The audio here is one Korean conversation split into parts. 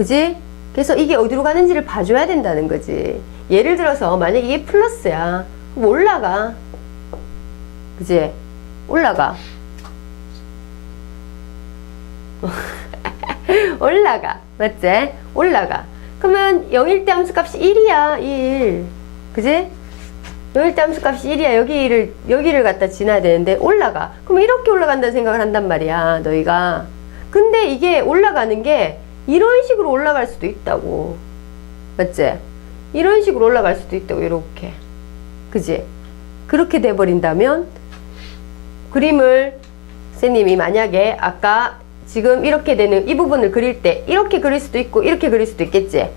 그지? 그래서 이게 어디로 가는지를 봐줘야 된다는 거지. 예를 들어서 만약에 이게 플러스야. 그럼 올라가. 그지? 올라가. 올라가. 맞지? 올라가. 그러면 0일 때 함수 값이 1이야. 1. 그지? 0일 때 함수 값이 1이야. 여기를, 여기를 갖다 지나야 되는데 올라가. 그럼 이렇게 올라간다는 생각을 한단 말이야. 너희가. 근데 이게 올라가는 게 이런 식으로 올라갈 수도 있다고. 맞지? 이런 식으로 올라갈 수도 있다고. 이렇게. 그지? 그렇게 돼버린다면 그림을 선생님이 만약에 아까 지금 이렇게 되는 이 부분을 그릴 때 이렇게 그릴 수도 있고 이렇게 그릴 수도 있겠지.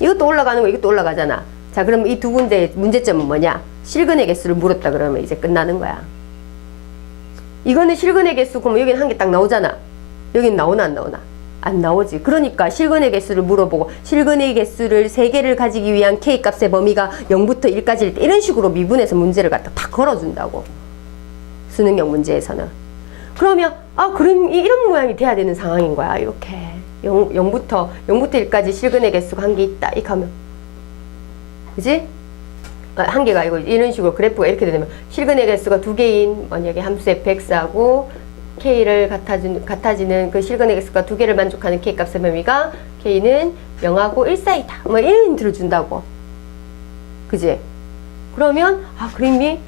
이것도 올라가는 거 이것도 올라가잖아. 자, 그럼 이두 군데의 문제점은 뭐냐? 실근의 개수를 물었다 그러면 이제 끝나는 거야. 이거는 실근의 개수 그러면 여기는 한 개 딱 나오잖아. 여긴 나오나 안 나오나? 안 나오지. 그러니까 실근의 개수를 물어보고 실근의 개수를 세 개를 가지기 위한 k 값의 범위가 0부터 1까지일 때 이런 식으로 미분해서 문제를 갖다 다 걸어준다고. 수능형 문제에서는. 그러면 아 그럼 이- 이런 모양이 돼야 되는 상황인 거야. 이렇게 0, 0부터 0부터 1까지 실근의 개수가 한 개 있다. 이렇게 하면 그지? 아, 한 개가 아니고 이런 식으로 그래프가 이렇게 되면 실근의 개수가 두 개인 만약에 함수 fx하고 k를 같아지는, 같아지는 그 실근의 개수가 두 개를 만족하는 k 값의 범위가 k는 0하고 1 사이다. 뭐 이런 힌트를 준다고. 그지? 그러면 아 그림이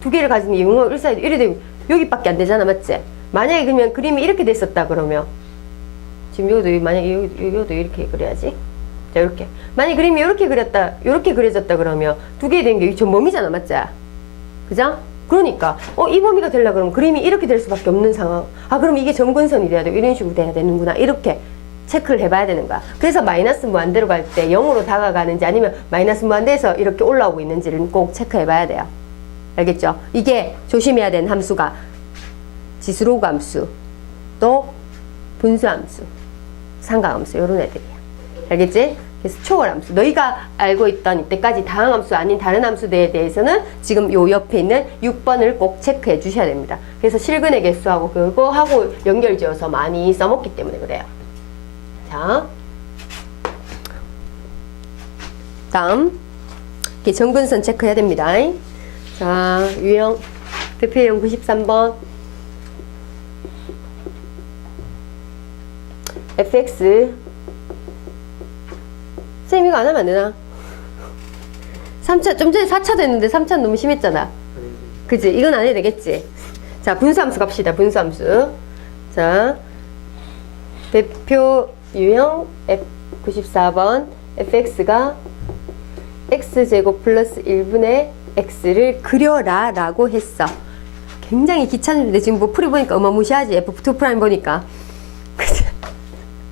두 개를 가진 게 0하고 1 사이다. 이래 되면 여기밖에 안 되잖아. 맞지? 만약에 그러면 그림이 이렇게 됐었다 그러면 지금 여기도 만약에 여기, 여기도 이렇게 그려야지. 자, 이렇게. 만약 그림이 이렇게 그렸다, 이렇게 그려졌다 그러면 두 개 된 게전 범위잖아, 맞지? 그죠? 그러니까, 어, 이 범위가 되려 그러면 그림이 이렇게 될 수밖에 없는 상황. 아, 그럼 이게 점근선이 돼야 되고, 이런 식으로 돼야 되는구나. 이렇게 체크를 해봐야 되는 거야. 그래서 마이너스 무한대로 갈 때 0으로 다가가는지 아니면 마이너스 무한대에서 이렇게 올라오고 있는지를 꼭 체크해봐야 돼요. 알겠죠? 이게 조심해야 되는 함수가 지수로그 함수, 또 분수 함수, 상가함수, 이런 애들이야. 알겠지? 그래서 초월함수. 너희가 알고 있던 이때까지 다항함수 아닌 다른 함수들에 대해서는 지금 요 옆에 있는 6번을 꼭 체크해 주셔야 됩니다. 그래서 실근의 개수하고 그거하고 연결지어서 많이 써먹기 때문에 그래요. 자. 다음. 이렇게 정근선 체크해야 됩니다. 자, 유형, 대표형 93번. fx 쌤 이거 안 하면 안 되나? 3차 좀 전에 4차 됐는데 3차 너무 심했잖아 그지? 이건 안 해도 되겠지? 자 분수함수 갑시다 분수함수 자 대표 유형 F94번 fx가 x제곱 플러스 1분의 x를 그려라 라고 했어 굉장히 귀찮은데 지금 뭐 풀이 보니까 어마무시하지 F2 프라임 보니까 그치?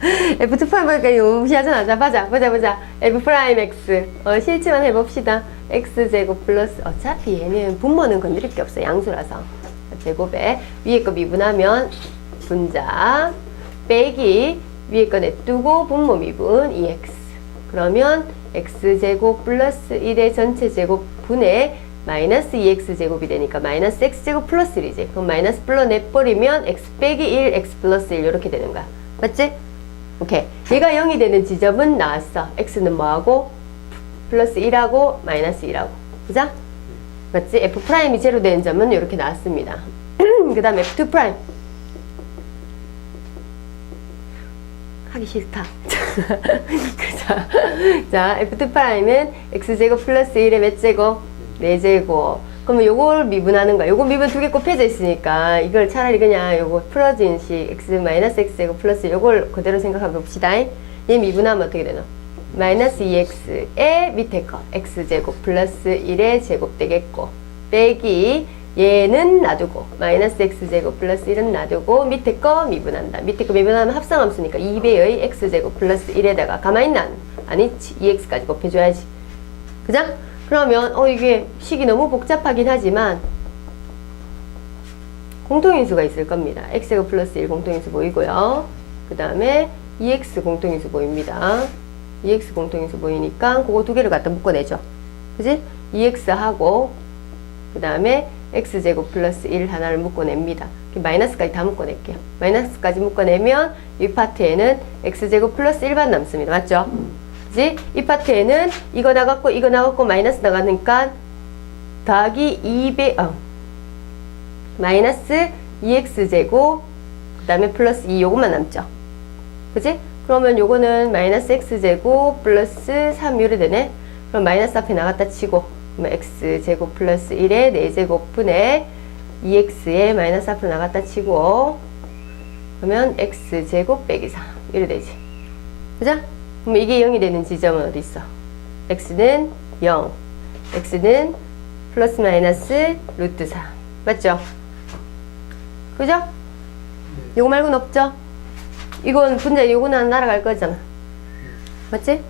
F2 프라임 보니까 이거 무시하잖아. 자, 보자, 보자, 보자. F 프라임 X. 어, 실치만 해봅시다. X 제곱 플러스, 어차피 얘는 분모는 건드릴 게 없어. 양수라서. 제곱에 위에 거 미분하면 분자 빼기 위에 거 냅두고 분모 미분 2X. 그러면 X 제곱 플러스 1의 전체 제곱 분의 마이너스 2x 제곱이 되니까 마이너스 x 제곱 플러스 1이지. 그럼 마이너스 불러 내버리면 x 빼기 1, x 플러스 1 이렇게 되는 거야. 맞지? 오케이. 얘가 0이 되는 지점은 나왔어. x는 뭐하고? 플러스 1하고 마이너스 1하고. 그죠? 맞지? f 프라임이 제로 되는 점은 이렇게 나왔습니다. 그 다음에 f2 프라임. 하기 싫다. 자, 자, f2 프라임은 x제곱 플러스 1의 몇 제곱? 4제곱. 그러면 요걸 미분하는 거야. 요거 미분 두 개 곱해져 있으니까 이걸 차라리 그냥 요거 풀어진 식 x 마이너스 x제곱 플러스 요걸 그대로 생각해 봅시다. 얘 미분하면 어떻게 되나? 마이너스 2x의 밑에 거 x제곱 플러스 1의 제곱 되겠고 빼기 얘는 놔두고 마이너스 x제곱 플러스 1은 놔두고 밑에 거 미분한다. 밑에 거 미분하면 합성함수니까 2배의 x제곱 플러스 1에다가 가만히 있나? 아니지. 2x까지 곱해줘야지. 그죠? 그러면 어 이게 식이 너무 복잡하긴 하지만 공통인수가 있을 겁니다. x가 플러스 1 공통인수 보이고요. 그 다음에 2x 공통인수 보입니다. 2x 공통인수 보이니까 그거 두 개를 갖다 묶어내죠. 그지? 2x하고 그 다음에 x제곱 플러스 1 하나를 묶어냅니다. 마이너스까지 다 묶어낼게요. 마이너스까지 묶어내면 이 파트에는 x제곱 플러스 1만 남습니다. 맞죠? 그지? 이 파트에는 이거 나갔고 이거 나갔고 마이너스 나가니까 더하기 2배 어, 마이너스 2x제곱 그 다음에 플러스 2 요것만 남죠. 그지? 그러면 요거는 마이너스 x제곱 플러스 3 이래 되네. 그럼 마이너스 앞에 나갔다 치고 그러면 x제곱 플러스 1에 4제곱분의 2x에 마이너스 앞으로 나갔다 치고 그러면 x제곱 빼기 3 이래 되지. 그죠? 그럼 이게 0이 되는 지점은 어디 있어? x는 0, x는 플러스 마이너스 루트 4 맞죠? 그죠? 요거 말고는 없죠? 이건 분자 요거는 날아갈 거잖아 맞지?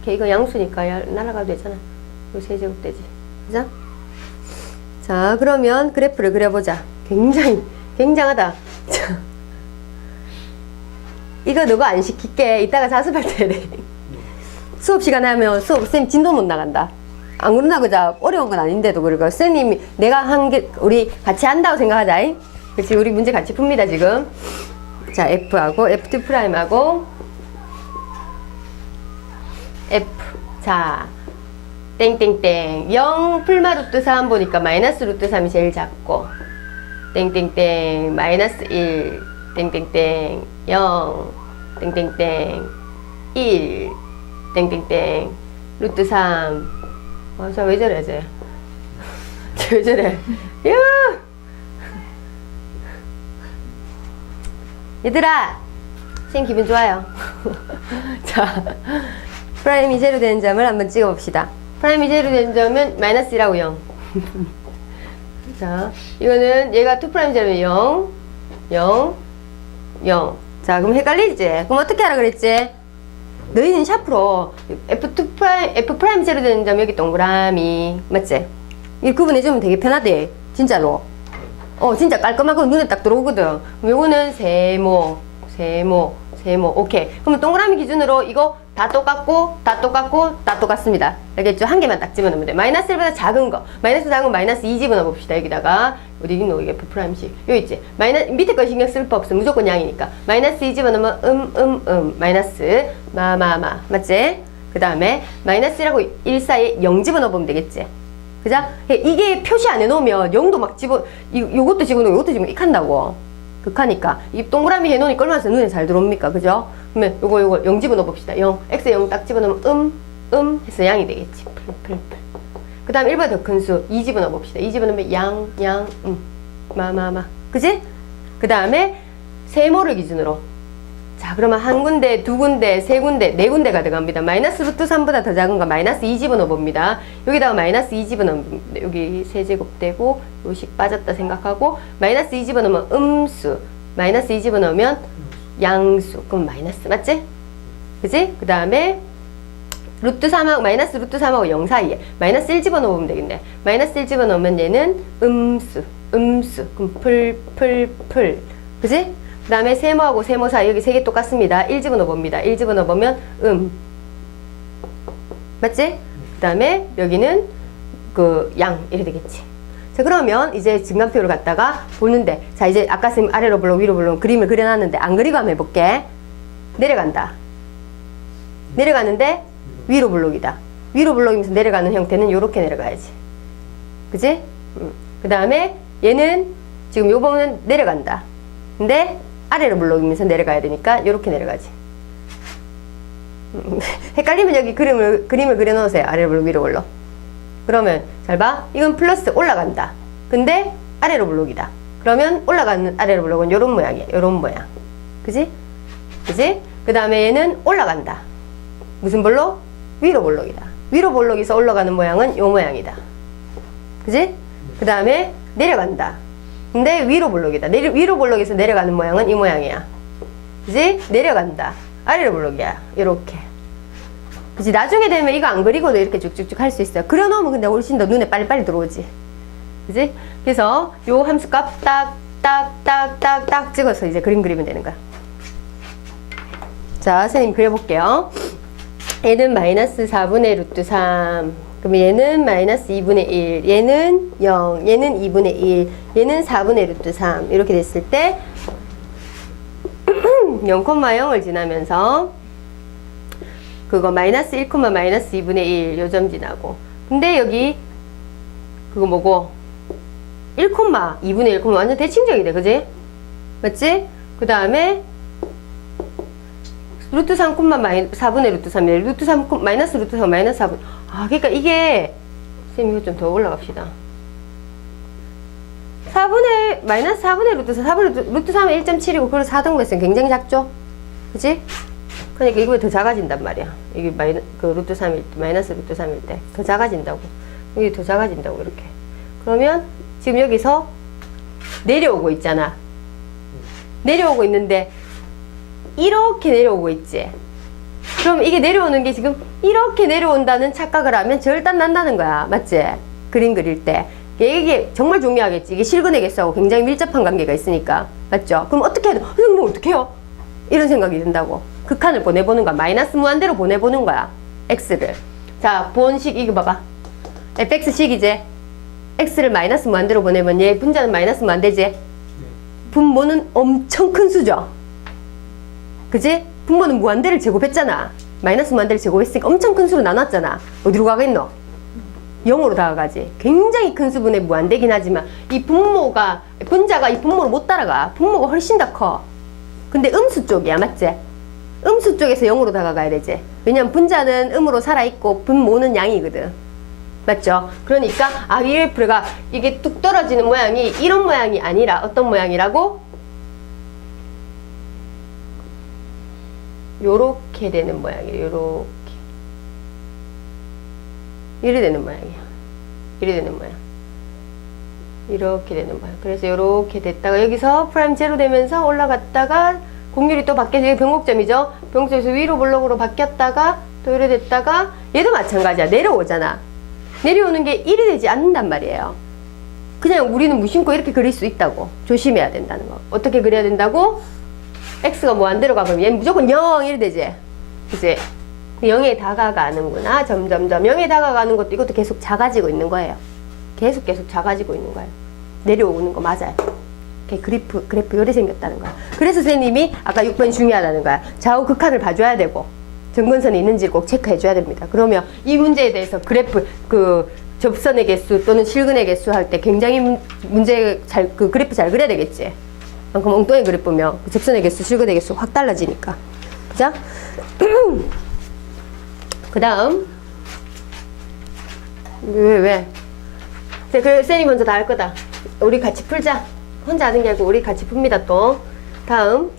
오케이 이거 양수니까 야- 날아가도 되잖아 요 세제곱 되지 그죠? 자 그러면 그래프를 그려보자 굉장히 굉장하다 자, 이거 누가 안 시킬게. 이따가 자습할 때 해야 돼 수업 시간에 하면 수업 쌤 진도 못 나간다. 안 그러나 그자 어려운 건 아닌데도 그리고. 쌤님이 내가 한 게 우리 같이 한다고 생각하자 잉? 그치 우리 문제 같이 풉니다 지금. 자 F하고 F2 프라임하고. F. 자 땡땡땡. 0 풀마 루트 3 보니까 마이너스 루트 3이 제일 작고. 땡땡땡. 마이너스 1 땡땡땡. 0 땡땡땡 1 땡땡땡 루트 3 아, 저왜 저래 쟤? 쟤왜 저래? 야! 얘들아! 쌤 기분 좋아요. 자, 프라임이 제로 되는 점을 한번 찍어봅시다. 프라임이 제로 되는 점은 마이너스 1하고 0. 자, 이거는 얘가 2 프라임 제로면 0, 0, 0. 자, 그럼 헷갈리지? 그럼 어떻게 하라 그랬지? 너희는 샤프로 F2 프라임, F 프라임 제로 되는 점 여기 동그라미. 맞지? 이 구분해주면 되게 편하대. 진짜로. 어, 진짜 깔끔하고 눈에 딱 들어오거든. 그럼 요거는 세모, 세모, 세모. 오케이. 그러면 동그라미 기준으로 이거 다 똑같고, 다 똑같고, 다 똑같습니다. 알겠죠? 한 개만 딱 집어넣으면 돼. 마이너스 1보다 작은 거. 마이너스 작은 거 마이너스 2 집어넣어 봅시다. 여기다가. 어디 있노? 이게 프라임식. 여기 있지? 마이너스, 밑에 거 신경 쓸거 없어. 무조건 양이니까. 마이너스 2 집어넣으면 음, 음, 음. 마이너스, 마, 마, 마. 맞지? 그 다음에 마이너스 1하고 1 사이에 0 집어넣어 보면 되겠지? 그죠? 이게 표시 안 해놓으면 0도 막 집어, 이, 요것도 집어넣고 요것도 집어넣고 익한다고. 극하니까. 이 동그라미 해놓으니까 얼마나 눈에 잘 들어옵니까? 그죠? 그러면 요거, 요거 0 집어넣어 봅시다. 0. X에 0딱 집어넣으면 음, 음 해서 양이 되겠지. 풀, 풀, 풀. 그 다음 1보다 더 큰 수, 2 집어넣어 봅시다. 2 집어넣으면 양, 양, 음. 마, 마, 마. 그지? 그 다음에 세모를 기준으로. 자, 그러면 한 군데, 두 군데, 세 군데, 네 군데가 들어갑니다. 마이너스 루트 3보다 더 작은 거 마이너스 2 집어넣어 봅니다. 여기다가 마이너스 2 집어넣으면 여기 세제곱 되고 요식 빠졌다 생각하고 마이너스 2 집어넣으면 음수, 마이너스 2 집어넣으면 양수. 그럼 마이너스 맞지? 그지? 그 다음에 루트 3하고 마이너스 루트 3하고 0 사이에 마이너스 1 집어넣으면 되겠네. 마이너스 1 집어넣으면 얘는 음수, 음수. 그럼 풀, 풀, 풀. 그지? 그 다음에 세모하고 세모 사이 여기 세 개 똑같습니다. 1 집어넣어 봅니다. 1 집어넣어 보면 음. 맞지? 그 다음에 여기는 그 양 이래 되겠지. 자 그러면 이제 증간표를 갖다가 보는데 자 이제 아까 쌤 아래로 불러 위로 불러 그림을 그려놨는데 안 그리고 한번 해볼게. 내려간다. 내려가는데 위로 블록이다. 위로 블록이면서 내려가는 형태는 이렇게 내려가야지. 그지? 그 다음에 얘는 지금 요 부분은 내려간다. 근데 아래로 블록이면서 내려가야 되니까 이렇게 내려가지. 음, 헷갈리면 여기 그림을 그림을 그려 놓으세요. 아래로 블록 위로 블록. 그러면 잘 봐. 이건 플러스 올라간다. 근데 아래로 블록이다. 그러면 올라가는 아래로 블록은 이런 모양이야. 이런 모양. 그지? 그지? 그 다음에 얘는 올라간다. 무슨 블록? 위로 블록이다. 위로 블록에서 올라가는 모양은 이 모양이다. 그지? 그 다음에 내려간다. 근데 위로 블록이다. 내려, 위로 블록에서 내려가는 모양은 이 모양이야. 그지? 내려간다. 아래로 블록이야. 이렇게. 그지? 나중에 되면 이거 안 그리고도 이렇게 쭉쭉쭉 할 수 있어요. 그려놓으면 근데 훨씬 더 눈에 빨리빨리 들어오지. 그지? 그래서 요 함수값 딱, 딱, 딱, 딱, 딱 찍어서 이제 그림 그리면 되는 거야. 자, 선생님 그려볼게요. 얘는 마이너스 4분의 루트 3. 그 그럼 얘는 마이너스 2분의 1, 얘는 0, 얘는 2분의 1, 얘는 4분의 루트 3 이렇게 됐을 때 0,0을 지나면서 그거 마이너스 1, 마이너스 2분의 1 요점 지나고 근데 여기 그거 뭐고 1, 2분의 1, 완전 대칭적이 돼 그지? 맞지? 그 다음에 루트 3, 마이 4분의 루트 3이래 루트 3, 마이너스 루트 3, 마이너스 4분 아 그러니까 이게 선생님 이거 좀 더 올라갑시다 4분의 마이너스 4분의 루트 4, 4분의 루트, 루트 3은 1.7이고 그걸 4등분 했으면 굉장히 작죠? 그지? 그러니까 이거보다 더 작아진단 말이야. 이게 마이너, 그 루트 3일, 마이너스 루트 3일 때 더 작아진다고. 이게 더 작아진다고 이렇게. 그러면 지금 여기서 내려오고 있잖아. 내려오고 있는데 이렇게 내려오고 있지. 그럼 이게 내려오는 게 지금 이렇게 내려온다는 착각을 하면 절단 난다는 거야. 맞지? 그림 그릴 때. 이게 정말 중요하겠지. 이게 개수하고 굉장히 밀접한 관계가 있으니까. 맞죠? 그럼 어떻게 해야 돼? 그럼 뭐 어떻게 해요? 이런 생각이 든다고. 극한을 보내보는 거야. 마이너스 무한대로 보내보는 거야. x를. 자, 본식 이거 봐봐. fx식이지? x를 마이너스 무한대로 보내면 얘 분자는 마이너스 무한대지? 분모는 엄청 큰 수죠? 그지? 분모는 무한대를 제곱했잖아. 마이너스 무한대를 제곱했으니까 엄청 큰 수로 나눴잖아. 어디로 가겠노? 0으로 다가가지. 굉장히 큰 수분의 무한대긴 하지만 이 분모가 분자가 이 분모를 못 따라가. 분모가 훨씬 더 커. 근데 음수 쪽이야, 맞지? 음수 쪽에서 0으로 다가가야 되지. 왜냐면 분자는 음으로 살아있고 분모는 양이거든. 맞죠? 그러니까 아기엘프가 이게 뚝 떨어지는 모양이 이런 모양이 아니라 어떤 모양이라고? 요렇게 되는 모양이에요. 요렇게. 이래 되는 모양이야. 이래 되는 모양. 이렇게 되는 모양. 그래서 이렇게 됐다가 여기서 프라임 제로 되면서 올라갔다가 공률이 또 바뀌어서 이게 변곡점이죠. 변곡점에서 위로 블록으로 바뀌었다가 또 이래 됐다가 얘도 마찬가지야. 내려오잖아. 내려오는 게 1이 되지 않는단 말이에요. 그냥 우리는 무심코 이렇게 그릴 수 있다고. 조심해야 된다는 거. 어떻게 그려야 된다고? x가 뭐 안 들어가 그러면 얘는 무조건 0 이래 되지. 그지? 0에 다가가는구나. 점점점 0에 다가가는 것도 이것도 계속 작아지고 있는 거예요. 계속 계속 작아지고 있는 거예요. 내려오는 거 맞아요. 이렇게 그래프, 그래프 요래 생겼다는 거야. 그래서 선생님이 아까 6번이 중요하다는 거야. 좌우 극한을 봐줘야 되고, 점근선이 있는지 꼭 체크해줘야 됩니다. 그러면 이 문제에 대해서 그래프, 그, 접선의 개수 또는 실근의 개수 할 때 굉장히 문- 문제 잘, 그 그래프 잘 그려야 되겠지. 아, 그럼 엉뚱한 그래프면 그 접선의 개수, 실근의 개수 확 달라지니까. 그죠? 그 다음. 왜, 왜? 자, 그래, 쌤이 먼저 다 할 거다. 우리 같이 풀자. 혼자 하는 게 아니고 우리 같이 풉니다, 또. 다음.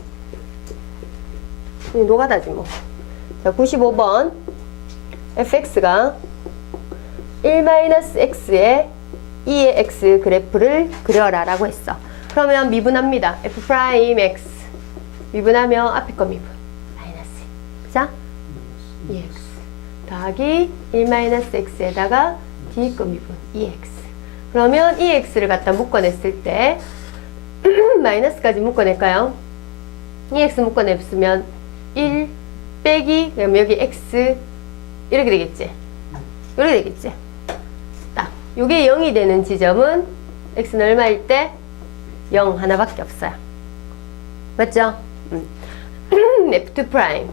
이 노가다지, 뭐. 자, 95번. fx가 1-x의 2의 x 그래프를 그려라 라고 했어. 그러면 미분합니다. f 프라임 x. 미분하면 앞에 거 미분. 마이너스. 그죠? 2x. 더하기 1-x에다가 뒤에 거 미분 2x. 그러면 2x를 갖다 묶어냈을 때 마이너스까지 묶어낼까요? 2x 묶어냈으면 1 빼기 그럼 여기 x 이렇게 되겠지? 이렇게 되겠지? 딱 요게 0이 되는 지점은 x는 얼마일 때? 0 하나밖에 없어요. 맞죠? 음. F2 프라임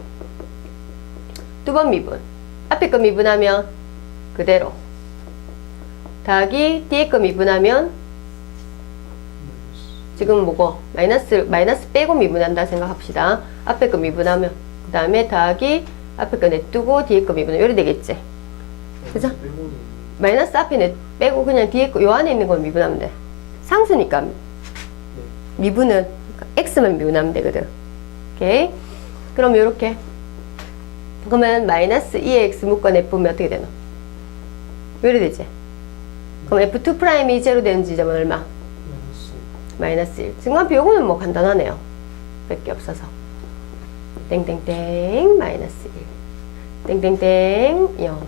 두 번 미분 앞에 거 미분하면 그대로 더하기 뒤에 거 미분하면 지금 뭐고 마이너스 마이너스 빼고 미분한다 생각합시다. 앞에 거 미분하면 그 다음에 더하기 앞에 거 내두고 뒤에 거 미분하면 이래 되겠지. 그죠? 마이너스 앞에 내 빼고 그냥 뒤에 거 요 안에 있는 걸 미분하면 돼. 상수니까 미분은 x만 미분하면 되거든. 오케이. 그럼 요렇게 그러면 마이너스 2x 묶어 내 보면 어떻게? 왜 이래 되지? 그럼 F2 프라임이 제로 되는 지점은 얼마? 마이너스 1. 증관표 요거는 뭐 간단하네요. 밖에 없어서. 땡땡땡 마이너스 1. 땡땡땡 0.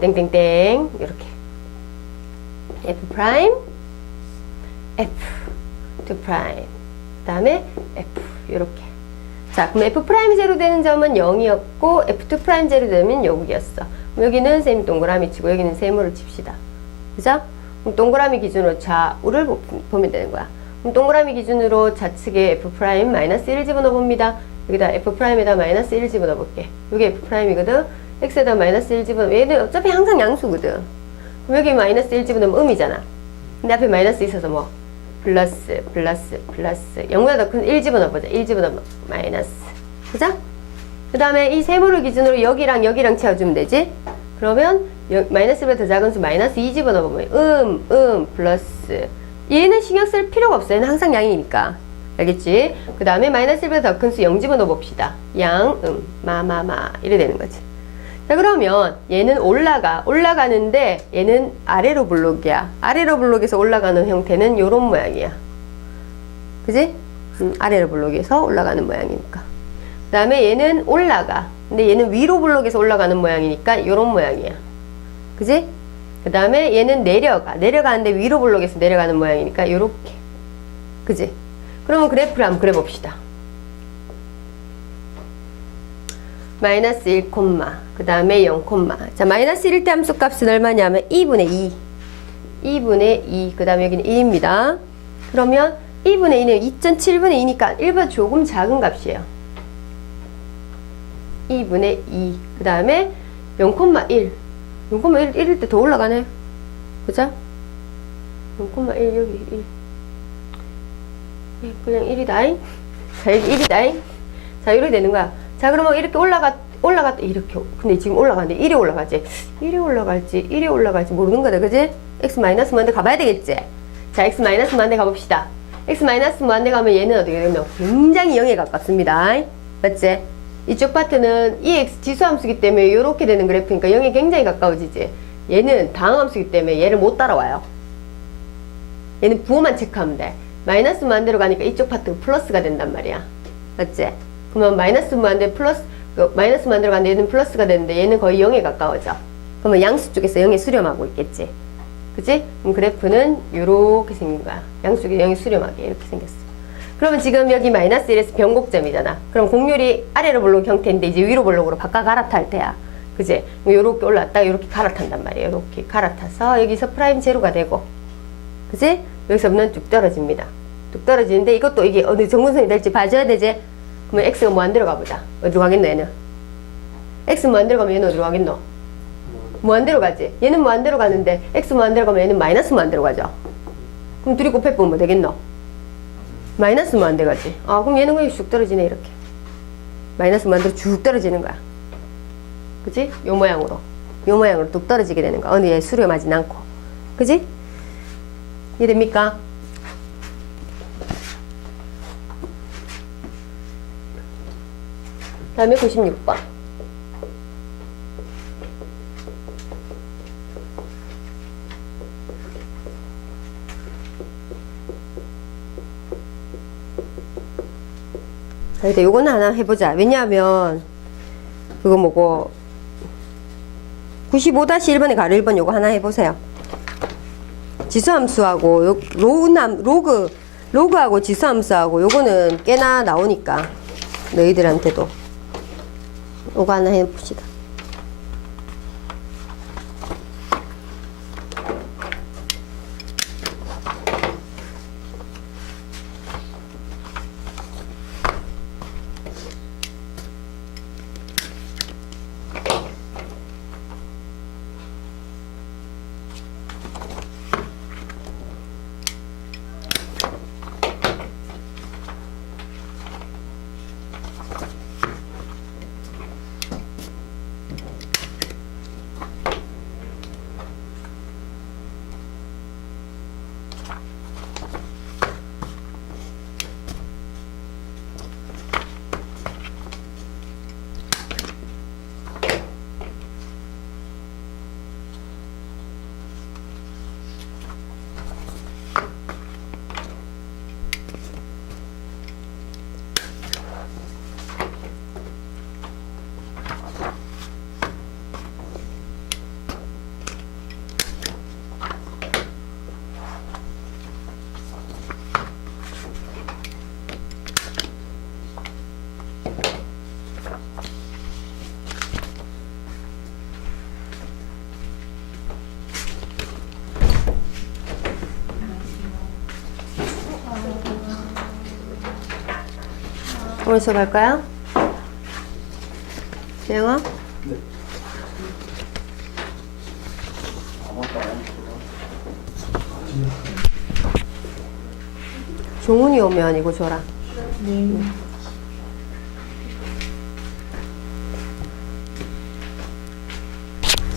땡땡땡 이렇게. F 프라임 F 2 프라임 그 다음에 F 이렇게. 자, 그럼 F 프라임 제로 되는 점은 0이었고 F2 프라임 제로 되면 여기였어. 여기는 쌤이 동그라미 치고 여기는 세모를 칩시다. 그죠? 그럼 동그라미 기준으로 좌우를 보- 보면 되는 거야. 그럼 동그라미 기준으로 좌측에 f 프라임 마이너스 1을 집어넣어 봅니다. 여기다 f 프라임에다 마이너스 1을 집어넣어 볼게. 여기 f 프라임이거든. x에다 마이너스 1 집어넣어. 얘는 어차피 항상 양수거든. 그럼 여기 마이너스 1 집어넣으면 음이잖아. 근데 앞에 마이너스 있어서 뭐 플러스 플러스 플러스 0보다 더 큰 1 집어넣어 보자. 1 집어넣으면 마이너스. 그죠? 그 다음에 이 세모를 기준으로 여기랑 여기랑 채워주면 되지? 그러면 여- 마이너스보다 더 작은 수 마이너스 2 집어넣어보면 음, 음, 플러스. 얘는 신경 쓸 필요가 없어 얘는 항상 양이니까. 알겠지? 그 다음에 마이너스 1보다 더 큰 수 0 집어넣어 봅시다. 양, 음, 마, 마, 마. 이래 되는 거지. 자 그러면 얘는 올라가. 올라가는데 얘는 아래로 블록이야. 아래로 블록에서 올라가는 형태는 요런 모양이야. 그지? 음, 아래로 블록에서 올라가는 모양이니까. 그 다음에 얘는 올라가. 근데 얘는 위로 블록에서 올라가는 모양이니까 이런 모양이야. 그지? 그 다음에 얘는 내려가. 내려가는데 위로 블록에서 내려가는 모양이니까 이렇게. 그지? 그러면 그래프를 한번 그려봅시다. 마이너스 1, 그 다음에 0, 자, 마이너스 1때 함수 값은 얼마냐면 2분의 2. 2분의 2. 그 다음에 여기는 1입니다. 그러면 2분의 2는 2.7분의 2니까 1보다 조금 작은 값이에요. 2분의 2. 그 다음에 0,1. 0,1, 1일 때 더 올라가네. 그죠? 0,1 여기 1. 예, 그냥 1이다잉. 자, 여기 1이다잉. 자, 이렇게 되는 거야. 자, 그러면 이렇게 올라가, 올라갔다, 이렇게. 근데 지금 올라가는데 1이 올라가지. 1이 올라갈지, 1이 올라갈지 모르는 거다. 그지? x 마이너스 무한대 가봐야 되겠지? 자, x 마이너스 무한대 가봅시다. x 마이너스 무한대 가면 얘는 어떻게 되냐면 굉장히 0에 가깝습니다. 맞지? 이쪽 파트는 EX 지수함수기 때문에 이렇게 되는 그래프니까 0에 굉장히 가까워지지. 얘는 다항함수기 때문에 얘를 못 따라와요. 얘는 부호만 체크하면 돼. 마이너스 무한대로 가니까 이쪽 파트가 플러스가 된단 말이야. 맞지? 그러면 마이너스 무한대 플러스, 그 마이너스 무한대로 가는데 얘는 플러스가 되는데 얘는 거의 0에 가까워져. 그러면 양수 쪽에서 0에 수렴하고 있겠지. 그치? 그럼 그래프는 이렇게 생긴 거야. 양수 쪽에 0에 수렴하게 이렇게 생겼어. 그러면 지금 여기 마이너스 1에서 변곡점이잖아. 그럼 곡률이 아래로 볼록 형태인데 이제 위로 볼록으로 바꿔 갈아탈 때야. 그지? 요렇게 올랐다 요렇게 갈아탄단 말이에요. 요렇게 갈아타서 여기서 프라임 제로가 되고 그지? 여기서는 쭉 떨어집니다. 쭉 떨어지는데 이것도 이게 어느 정근선이 될지 봐줘야 되지? 그러면 x가 뭐 안 들어가 보자. 어디로 가겠노 얘는? x 뭐 안 들어가면 얘는 어디로 가겠노? 뭐 안 들어가지? 얘는 뭐 안 들어가는데 x 뭐 안 들어가면 얘는 마이너스 뭐 안 들어가죠? 그럼 둘이 곱해보면 뭐 되겠노? 마이너스 뭐안 돼가지. 아, 그럼 얘는 그냥 쑥 떨어지네, 이렇게. 마이너스 만들어 쭉 떨어지는 거야. 그지? 요 모양으로. 요 모양으로 뚝 떨어지게 되는 거야. 어느 얘 수렴하진 않고. 그지? 이해됩니까? 다음에 96번. 근데 요거는 하나 해보자. 왜냐하면, 그거 뭐고, 95-1번에 가로 1번 요거 하나 해보세요. 지수함수하고, 요, 로그남, 로그, 로그하고 지수함수하고, 요거는 꽤나 나오니까, 너희들한테도. 요거 하나 해봅시다. 오늘 수업할까요? 재영아? 종훈이 오면 이거 줘라.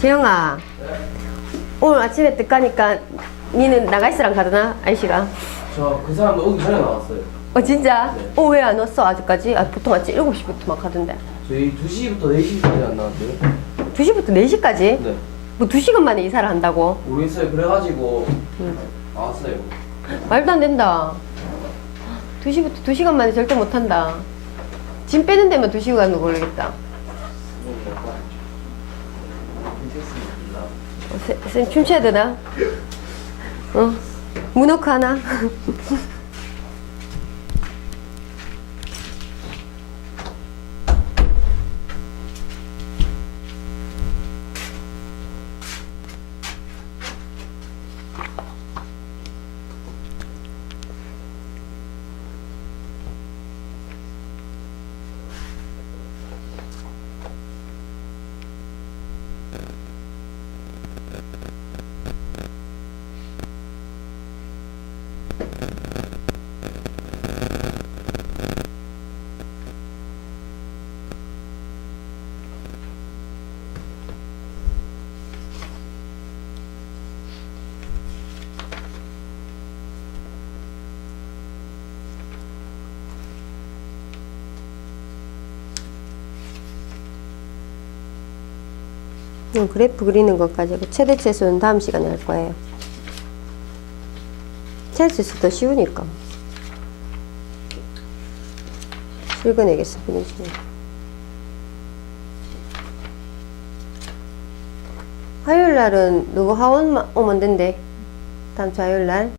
재영아, 오늘 아침에 뜻 가니까 니는 나가 있으랑 가더나 아이씨가? 저 그 사람도 오기 전에 나왔어요. 어 진짜? 네. 어왜 안 왔어 아직까지? 아 보통 아침 7시부터 막 가던데. 저희 2시부터 4시까지 안 나왔어요. 2시부터 4시까지? 네. 뭐 2시간 만에 이사를 한다고? 모르겠어요. 그래가지고 나왔어요. 말도 안 된다. 2시부터 2시간 만에 절대 못 한다. 짐 빼는 데만 2시간 걸리겠다. 어, 쌤, 쌤 춤춰야 되나? 어? 문어크 하나? 음, 그래프 그리는 것까지 하고 최대 최소는 다음 시간에 할 거예요. 최대 최소 더 쉬우니까. 읽어내겠습니다. 화요일 날은 누구 하원 오면 된대. 다음 주 화요일 날.